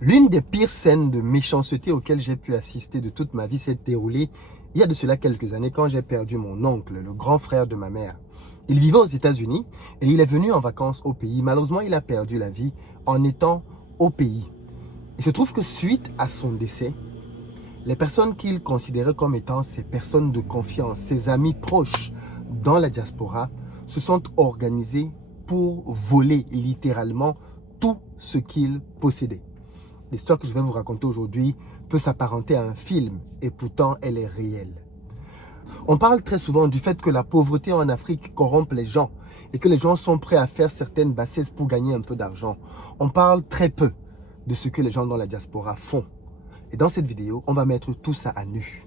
L'une des pires scènes de méchanceté auxquelles j'ai pu assister de toute ma vie s'est déroulée il y a de cela quelques années quand j'ai perdu mon oncle, le grand frère de ma mère. Il vivait aux États-Unis et il est venu en vacances au pays. Malheureusement, il a perdu la vie en étant au pays. Il se trouve que suite à son décès, les personnes qu'il considérait comme étant ses personnes de confiance, ses amis proches dans la diaspora, se sont organisés pour voler littéralement tout ce qu'il possédait. L'histoire que je vais vous raconter aujourd'hui peut s'apparenter à un film et pourtant elle est réelle. On parle très souvent du fait que la pauvreté en Afrique corrompt les gens et que les gens sont prêts à faire certaines bassesses pour gagner un peu d'argent. On parle très peu de ce que les gens dans la diaspora font. Et dans cette vidéo, on va mettre tout ça à nu.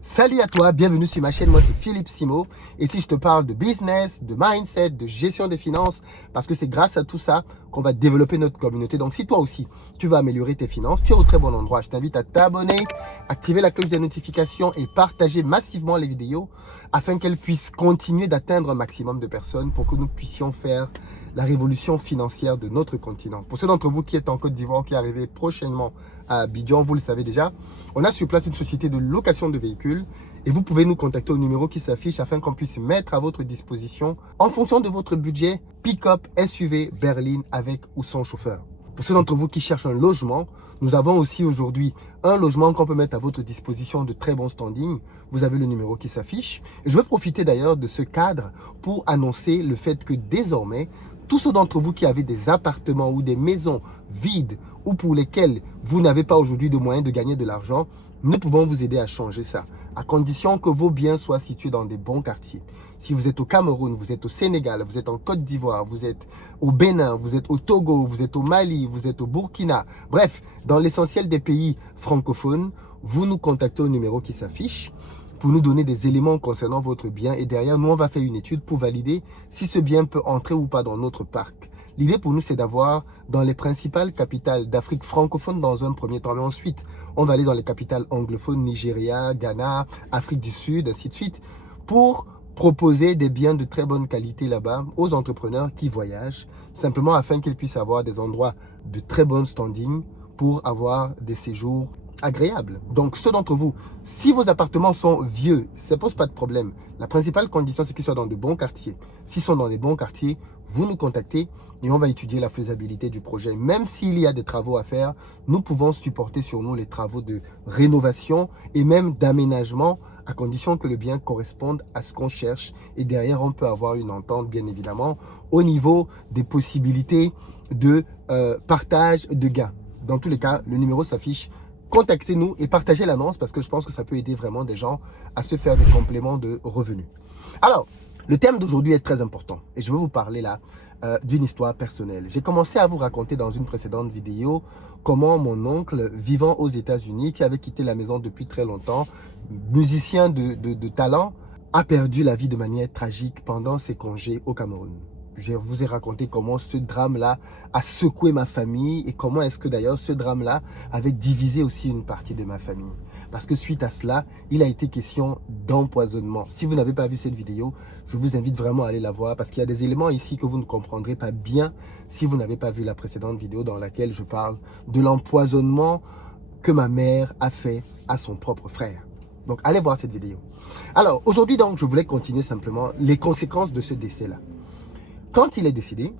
Salut à toi, bienvenue sur ma chaîne, moi c'est Philippe Simo. Et si je te parle de business, de mindset, de gestion des finances, parce que c'est grâce à tout ça qu'on va développer notre communauté. Donc si toi aussi, tu veux améliorer tes finances, tu es au très bon endroit. Je t'invite à t'abonner, activer la cloche des notifications et partager massivement les vidéos afin qu'elles puissent continuer d'atteindre un maximum de personnes pour que nous puissions faire la révolution financière de notre continent. Pour ceux d'entre vous qui êtes en Côte d'Ivoire, qui arrivez prochainement à Abidjan, vous le savez déjà, on a sur place une société de location de véhicules et vous pouvez nous contacter au numéro qui s'affiche afin qu'on puisse mettre à votre disposition, en fonction de votre budget, pick-up, SUV, berline avec ou sans chauffeur. Pour ceux d'entre vous qui cherchent un logement, nous avons aussi aujourd'hui un logement qu'on peut mettre à votre disposition de très bon standing. Vous avez le numéro qui s'affiche. Je vais profiter d'ailleurs de ce cadre pour annoncer le fait que désormais, tous ceux d'entre vous qui avez des appartements ou des maisons vides ou pour lesquels vous n'avez pas aujourd'hui de moyens de gagner de l'argent, nous pouvons vous aider à changer ça, à condition que vos biens soient situés dans des bons quartiers. Si vous êtes au Cameroun, vous êtes au Sénégal, vous êtes en Côte d'Ivoire, vous êtes au Bénin, vous êtes au Togo, vous êtes au Mali, vous êtes au Burkina, bref, dans l'essentiel des pays francophones, vous nous contactez au numéro qui s'affiche pour nous donner des éléments concernant votre bien et derrière, nous, on va faire une étude pour valider si ce bien peut entrer ou pas dans notre parc. L'idée pour nous, c'est d'avoir dans les principales capitales d'Afrique francophone dans un premier temps. Mais ensuite, on va aller dans les capitales anglophones, Nigeria, Ghana, Afrique du Sud, ainsi de suite, pour proposer des biens de très bonne qualité là-bas aux entrepreneurs qui voyagent, simplement afin qu'ils puissent avoir des endroits de très bon standing pour avoir des séjours agréable. Donc ceux d'entre vous, si vos appartements sont vieux, ça ne pose pas de problème. La principale condition, c'est qu'ils soient dans de bons quartiers. S'ils sont dans des bons quartiers, vous nous contactez et on va étudier la faisabilité du projet. Même s'il y a des travaux à faire, nous pouvons supporter sur nous les travaux de rénovation et même d'aménagement à condition que le bien corresponde à ce qu'on cherche. Et derrière, on peut avoir une entente, bien évidemment, au niveau des possibilités de partage de gains. Dans tous les cas, le numéro s'affiche. Contactez-nous et partagez l'annonce parce que je pense que ça peut aider vraiment des gens à se faire des compléments de revenus. Alors, le thème d'aujourd'hui est très important et je vais vous parler là d'une histoire personnelle. J'ai commencé à vous raconter dans une précédente vidéo comment mon oncle, vivant aux États-Unis, qui avait quitté la maison depuis très longtemps, musicien de talent, a perdu la vie de manière tragique pendant ses congés au Cameroun. Je vous ai raconté comment ce drame-là a secoué ma famille et comment est-ce que d'ailleurs ce drame-là avait divisé aussi une partie de ma famille. Parce que suite à cela, il a été question d'empoisonnement. Si vous n'avez pas vu cette vidéo, je vous invite vraiment à aller la voir parce qu'il y a des éléments ici que vous ne comprendrez pas bien si vous n'avez pas vu la précédente vidéo dans laquelle je parle de l'empoisonnement que ma mère a fait à son propre frère. Donc allez voir cette vidéo. Alors aujourd'hui donc, je voulais continuer simplement les conséquences de ce décès-là. Quand il est décédé,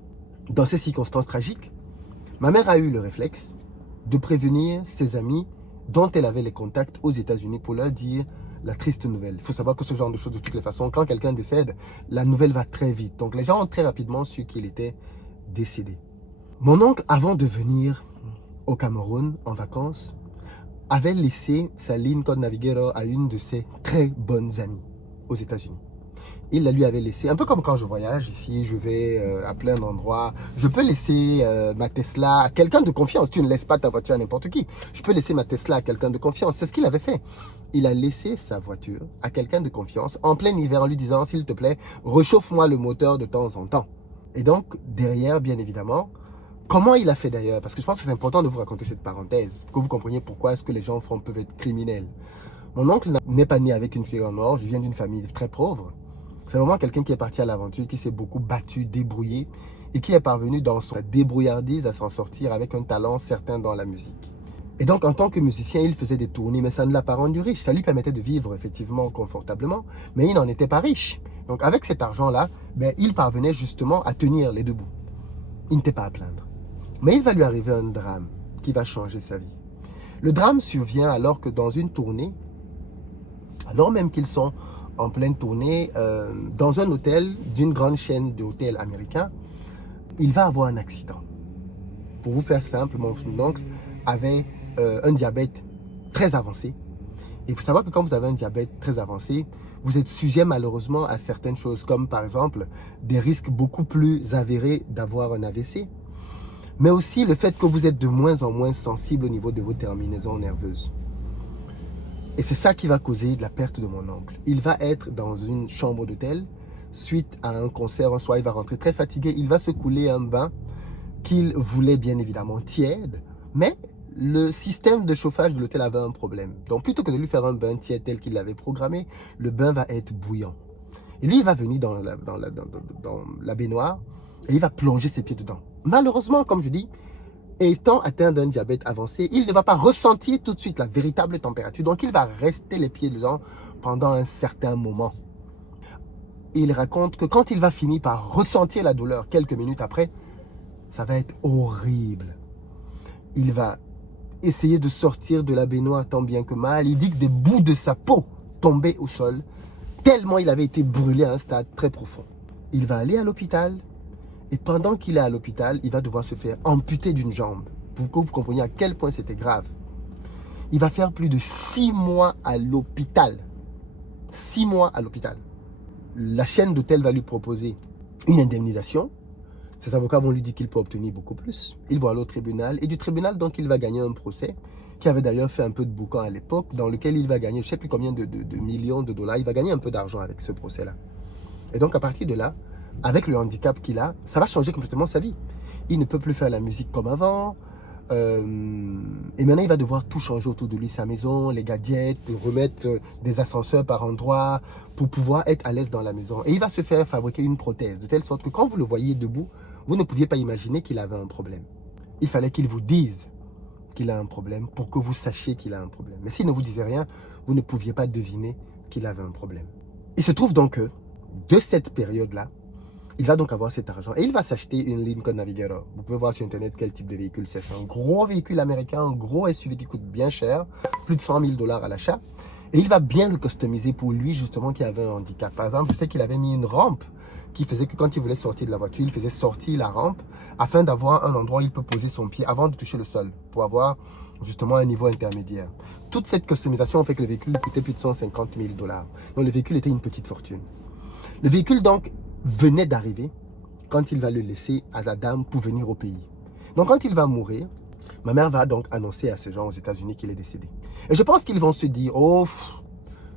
dans ces circonstances tragiques, ma mère a eu le réflexe de prévenir ses amis dont elle avait les contacts aux États-Unis pour leur dire la triste nouvelle. Il faut savoir que ce genre de choses, de toutes les façons, quand quelqu'un décède, la nouvelle va très vite. Donc les gens ont très rapidement su qu'il était décédé. Mon oncle, avant de venir au Cameroun en vacances, avait laissé sa Lincoln Navigator à une de ses très bonnes amies aux États-Unis. Il la lui avait laissé, un peu comme quand je voyage ici, je vais à plein d'endroits. Je peux laisser ma Tesla à quelqu'un de confiance. Tu ne laisses pas ta voiture à n'importe qui. Je peux laisser ma Tesla à quelqu'un de confiance. C'est ce qu'il avait fait. Il a laissé sa voiture à quelqu'un de confiance en plein hiver en lui disant, s'il te plaît, réchauffe-moi le moteur de temps en temps. Et donc, derrière, bien évidemment, comment il a fait d'ailleurs? Parce que je pense que c'est important de vous raconter cette parenthèse, que vous compreniez pourquoi est-ce que les gens peuvent être criminels. Mon oncle n'est pas né avec une figure en or. Je viens d'une famille très pauvre. C'est vraiment quelqu'un qui est parti à l'aventure, qui s'est beaucoup battu, débrouillé et qui est parvenu dans sa débrouillardise à s'en sortir avec un talent certain dans la musique. Et donc, en tant que musicien, il faisait des tournées, mais ça ne l'a pas rendu riche. Ça lui permettait de vivre effectivement confortablement, mais il n'en était pas riche. Donc, avec cet argent-là, il parvenait justement à tenir les deux bouts. Il n'était pas à plaindre. Mais il va lui arriver un drame qui va changer sa vie. Le drame survient alors que dans une tournée, alors même qu'ils sont en pleine tournée, dans un hôtel d'une grande chaîne d'hôtels américains, il va avoir un accident. Pour vous faire simple, mon oncle avait un diabète très avancé. Et il faut savoir que quand vous avez un diabète très avancé, vous êtes sujet malheureusement à certaines choses, comme par exemple des risques beaucoup plus avérés d'avoir un AVC, mais aussi le fait que vous êtes de moins en moins sensible au niveau de vos terminaisons nerveuses. Et c'est ça qui va causer la perte de mon oncle. Il va être dans une chambre d'hôtel, suite à un concert, un soir, il va rentrer très fatigué, il va se couler un bain qu'il voulait bien évidemment tiède, mais le système de chauffage de l'hôtel avait un problème. Donc plutôt que de lui faire un bain tiède tel qu'il l'avait programmé, le bain va être bouillant. Et lui, il va venir dans la baignoire et il va plonger ses pieds dedans. Malheureusement, comme je dis, étant atteint d'un diabète avancé, il ne va pas ressentir tout de suite la véritable température. Donc il va rester les pieds dedans pendant un certain moment. Il raconte que quand il va finir par ressentir la douleur quelques minutes après, ça va être horrible. Il va essayer de sortir de la baignoire tant bien que mal. Il dit que des bouts de sa peau tombaient au sol, tellement il avait été brûlé à un stade très profond. Il va aller à l'hôpital et pendant qu'il est à l'hôpital, il va devoir se faire amputer d'une jambe pour que vous compreniez à quel point c'était grave. Il va faire plus de 6 mois à l'hôpital. 6 mois à l'hôpital. La chaîne d'hôtel va lui proposer une indemnisation. Ses avocats vont lui dire qu'il peut obtenir beaucoup plus. Il va aller au tribunal. Et du tribunal, donc, il va gagner un procès qui avait d'ailleurs fait un peu de boucan à l'époque, dans lequel il va gagner, je ne sais plus combien de millions de dollars. Il va gagner un peu d'argent avec ce procès-là. Et donc, à partir de là, avec le handicap qu'il a, ça va changer complètement sa vie. Il ne peut plus faire la musique comme avant. Et maintenant, il va devoir tout changer autour de lui, sa maison, les gadgets, remettre des ascenseurs par endroit pour pouvoir être à l'aise dans la maison. Et il va se faire fabriquer une prothèse, de telle sorte que quand vous le voyez debout, vous ne pouviez pas imaginer qu'il avait un problème. Il fallait qu'il vous dise qu'il a un problème pour que vous sachiez qu'il a un problème. Mais s'il ne vous disait rien, vous ne pouviez pas deviner qu'il avait un problème. Il se trouve donc que, de cette période-là, il va donc avoir cet argent et il va s'acheter une Lincoln Navigator. Vous pouvez voir sur internet quel type de véhicule c'est. C'est un gros véhicule américain, un gros SUV qui coûte bien cher, plus de 100 000 $ à l'achat. Et il va bien le customiser pour lui justement qui avait un handicap. Par exemple, je sais qu'il avait mis une rampe qui faisait que quand il voulait sortir de la voiture, il faisait sortir la rampe afin d'avoir un endroit où il peut poser son pied avant de toucher le sol pour avoir justement un niveau intermédiaire. Toute cette customisation fait que le véhicule coûtait plus de 150 000 $. Donc le véhicule était une petite fortune. Le véhicule donc venait d'arriver quand il va le laisser à la dame pour venir au pays. Donc quand il va mourir, ma mère va donc annoncer à ces gens aux États-Unis qu'il est décédé. Et je pense qu'ils vont se dire, oh,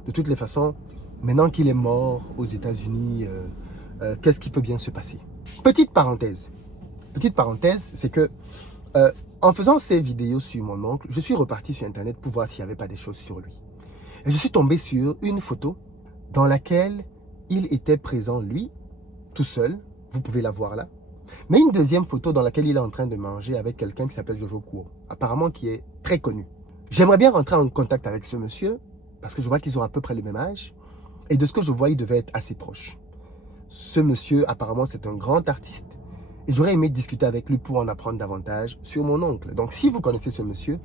de toutes les façons, maintenant qu'il est mort aux États-Unis, qu'est-ce qui peut bien se passer? Petite parenthèse, c'est que en faisant ces vidéos sur mon oncle, je suis reparti sur internet pour voir s'il n'y avait pas des choses sur lui. Et je suis tombé sur une photo dans laquelle il était présent, lui, tout seul, vous pouvez la voir là. Mais une deuxième photo dans laquelle il est en train de manger avec quelqu'un qui s'appelle Jojo Kuo, apparemment qui est très connu. J'aimerais bien rentrer en contact avec ce monsieur, parce que je vois qu'ils ont à peu près le même âge, et de ce que je vois, ils devaient être assez proches. Ce monsieur, apparemment, c'est un grand artiste, et j'aurais aimé discuter avec lui pour en apprendre davantage sur mon oncle. Donc, si vous connaissez ce monsieur,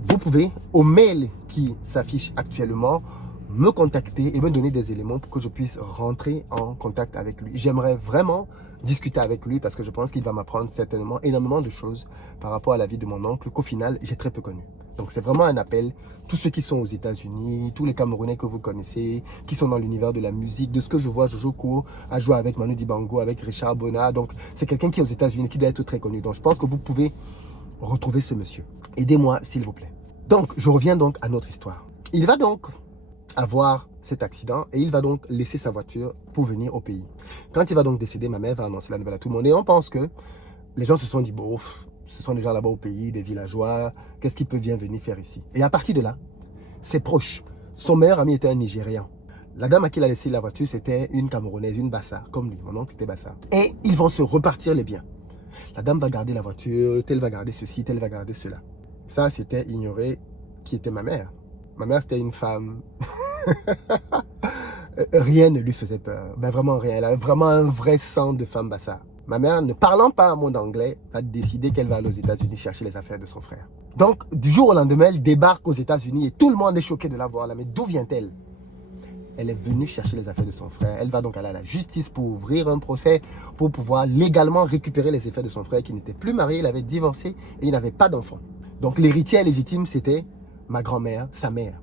vous pouvez, au mail qui s'affiche actuellement, me contacter et me donner des éléments pour que je puisse rentrer en contact avec lui. J'aimerais vraiment discuter avec lui parce que je pense qu'il va m'apprendre certainement énormément de choses par rapport à la vie de mon oncle qu'au final, j'ai très peu connu. Donc, c'est vraiment un appel. Tous ceux qui sont aux États-Unis, tous les Camerounais que vous connaissez, qui sont dans l'univers de la musique, de ce que je vois, Jojo Kuo a joué avec Manu Dibango, avec Richard Bona. Donc, c'est quelqu'un qui est aux États-Unis, qui doit être très connu. Donc, je pense que vous pouvez retrouver ce monsieur. Aidez-moi, s'il vous plaît. Donc, je reviens donc à notre histoire. Il va donc avoir cet accident et il va donc laisser sa voiture pour venir au pays. Quand il va donc décéder, ma mère va annoncer la nouvelle à tout le monde et on pense que les gens se sont dit, bon, ce sont des gens là-bas au pays, des villageois, qu'est-ce qu'il peut bien venir faire ici? Et à partir de là, ses proches, son meilleur ami était un Nigérian. La dame à qui il a laissé la voiture, c'était une Camerounaise, une Bassa, comme lui. Mon oncle était Bassa. Et ils vont se repartir les biens. La dame va garder la voiture, telle va garder ceci, telle va garder cela. Ça, c'était ignorer qui était ma mère. Ma mère, c'était une femme. Rien ne lui faisait peur. Ben, vraiment rien. Elle avait vraiment un vrai sang de femme Bassa. Ma mère, ne parlant pas un mot d'anglais, va décider qu'elle va aller aux États-Unis chercher les affaires de son frère. Donc, du jour au lendemain, elle débarque aux États-Unis et tout le monde est choqué de la voir là. Mais d'où vient-elle? Elle est venue chercher les affaires de son frère. Elle va donc aller à la justice pour ouvrir un procès, pour pouvoir légalement récupérer les affaires de son frère qui n'était plus marié, il avait divorcé et il n'avait pas d'enfant. Donc l'héritière légitime, c'était ma grand-mère, sa mère.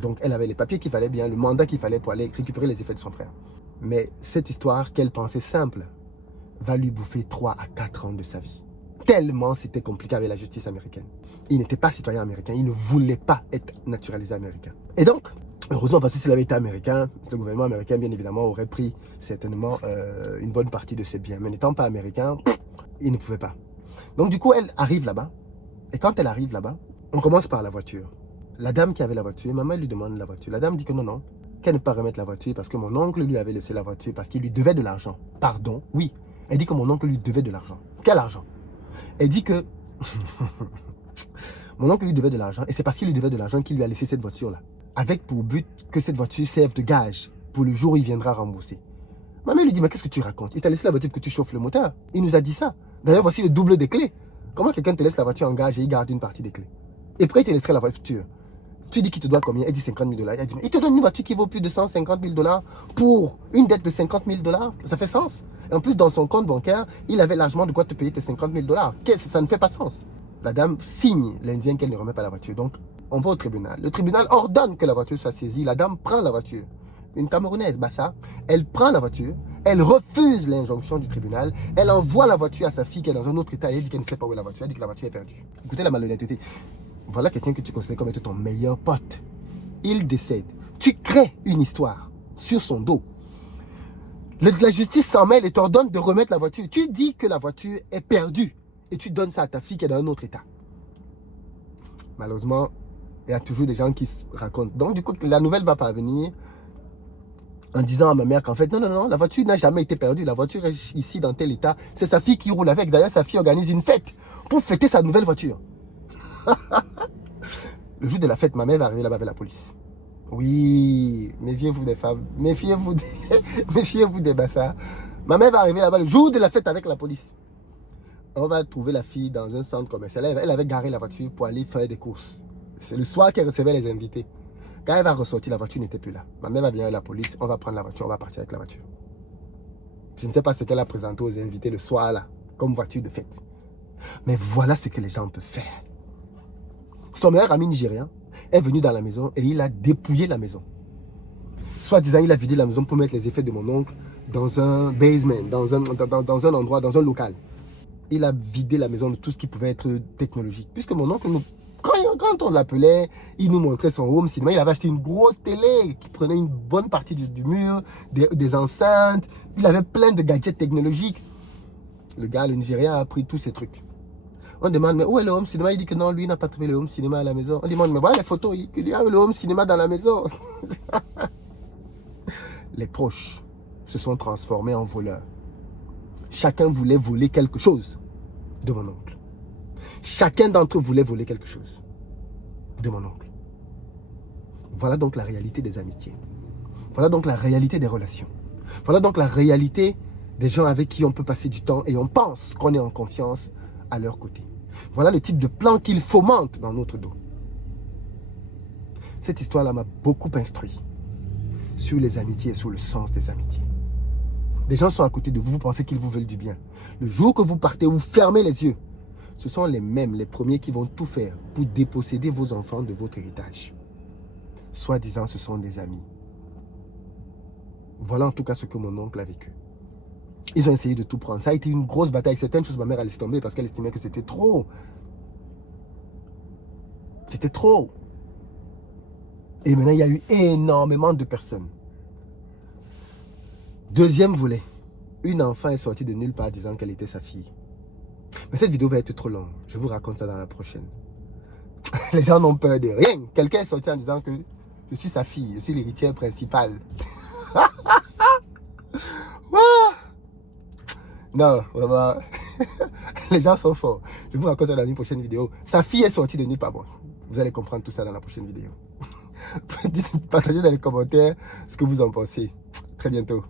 Donc elle avait les papiers qu'il fallait bien, le mandat qu'il fallait pour aller récupérer les effets de son frère. Mais cette histoire qu'elle pensait simple va lui bouffer 3 à 4 ans de sa vie. Tellement c'était compliqué avec la justice américaine. Il n'était pas citoyen américain, il ne voulait pas être naturalisé américain. Et donc, heureusement, parce que s'il avait été américain, le gouvernement américain, bien évidemment, aurait pris certainement une bonne partie de ses biens. Mais n'étant pas américain, il ne pouvait pas. Donc du coup, elle arrive là-bas. Et quand elle arrive là-bas, on commence par la voiture. La dame qui avait la voiture, maman lui demande la voiture. La dame dit que non, qu'elle ne peut pas remettre la voiture parce que mon oncle lui avait laissé la voiture parce qu'il lui devait de l'argent. Pardon, oui. Elle dit que mon oncle lui devait de l'argent. Quel argent? Elle dit que mon oncle lui devait de l'argent et c'est parce qu'il lui devait de l'argent qu'il lui a laissé cette voiture-là. Avec pour but que cette voiture serve de gage pour le jour où il viendra rembourser. Ma mère lui dit, mais qu'est-ce que tu racontes? Il t'a laissé la voiture pour que tu chauffes le moteur. Il nous a dit ça. D'ailleurs, voici le double des clés. Comment quelqu'un te laisse la voiture en gage et il garde une partie des clés? Et après, il te laisserait la voiture. Tu dis qu'il te doit combien? Elle dit 50 000 $. Elle dit, mais il te donne une voiture qui vaut plus de 150 000 $ pour une dette de 50 000 $. Ça fait sens. Et en plus, dans son compte bancaire, il avait largement de quoi te payer tes 50 000 $. Ça ne fait pas sens. La dame signe l'Indien qu'elle ne remet pas la voiture. Donc, on va au tribunal. Le tribunal ordonne que la voiture soit saisie. La dame prend la voiture. Une Camerounaise, Bassa, elle prend la voiture. Elle refuse l'injonction du tribunal. Elle envoie la voiture à sa fille qui est dans un autre état. Elle dit qu'elle ne sait pas où est la voiture. Elle dit que la voiture est perdue. Écoutez la malhonnêteté. Voilà quelqu'un que tu considères comme étant ton meilleur pote. Il décède. Tu crées une histoire sur son dos. La justice s'en mêle et t'ordonne de remettre la voiture. Tu dis que la voiture est perdue. Et tu donnes ça à ta fille qui est dans un autre état. Malheureusement, il y a toujours des gens qui se racontent. Donc, du coup, la nouvelle va parvenir en disant à ma mère qu'en fait, non, la voiture n'a jamais été perdue. La voiture est ici dans tel état. C'est sa fille qui roule avec. D'ailleurs, sa fille organise une fête pour fêter sa nouvelle voiture. Le jour de la fête, ma mère va arriver là-bas avec la police. Oui, méfiez-vous des femmes. Méfiez-vous des bassards. Ma mère va arriver là-bas le jour de la fête avec la police. On va trouver la fille dans un centre commercial. Elle avait garé la voiture pour aller faire des courses. C'est le soir qu'elle recevait les invités. Quand elle va ressortir, la voiture n'était plus là. Ma mère va venir à la police, on va prendre la voiture, on va partir avec la voiture. Je ne sais pas ce qu'elle a présenté aux invités le soir là, comme voiture de fête. Mais voilà ce que les gens peuvent faire. Son meilleur ami nigérien est venu dans la maison et il a dépouillé la maison. Soit disant, il a vidé la maison pour mettre les effets de mon oncle dans un basement, dans un endroit, dans un local. Il a vidé la maison de tout ce qui pouvait être technologique. Puisque mon oncle, quand on l'appelait, il nous montrait son home cinéma. Il avait acheté une grosse télé qui prenait une bonne partie du mur, des enceintes. Il avait plein de gadgets technologiques. Le gars, le Nigérien, a pris tous ces trucs. On demande, mais où est le home cinéma? Il dit que non, lui n'a pas trouvé le home cinéma à la maison. On demande, mais voilà les photos, il y a le home cinéma dans la maison. Les proches se sont transformés en voleurs. Chacun voulait voler quelque chose de mon oncle. Chacun d'entre eux voulait voler quelque chose de mon oncle. Voilà donc la réalité des amitiés. Voilà donc la réalité des relations. Voilà donc la réalité des gens avec qui on peut passer du temps et on pense qu'on est en confiance à leur côté. Voilà le type de plan qu'ils fomentent dans notre dos. Cette histoire-là m'a beaucoup instruit sur les amitiés et sur le sens des amitiés. Des gens sont à côté de vous, vous pensez qu'ils vous veulent du bien. Le jour que vous partez, vous fermez les yeux. Ce sont les mêmes, les premiers qui vont tout faire pour déposséder vos enfants de votre héritage. Soi-disant, ce sont des amis. Voilà en tout cas ce que mon oncle a vécu. Ils ont essayé de tout prendre. Ça a été une grosse bataille. Certaines choses, ma mère a laissé tomber parce qu'elle estimait que c'était trop. C'était trop. Et maintenant, il y a eu énormément de personnes. Deuxième volet. Une enfant est sortie de nulle part disant qu'elle était sa fille. Mais cette vidéo va être trop longue. Je vous raconte ça dans la prochaine. Les gens n'ont peur de rien. Quelqu'un est sorti en disant que Je suis sa fille, je suis l'héritière principale. Non, vraiment, les gens sont forts. Je vous raconte ça dans une prochaine vidéo. Sa fille est sortie de nulle part. Bon, vous allez comprendre tout ça dans la prochaine vidéo. Partagez dans les commentaires ce que vous en pensez. Très bientôt.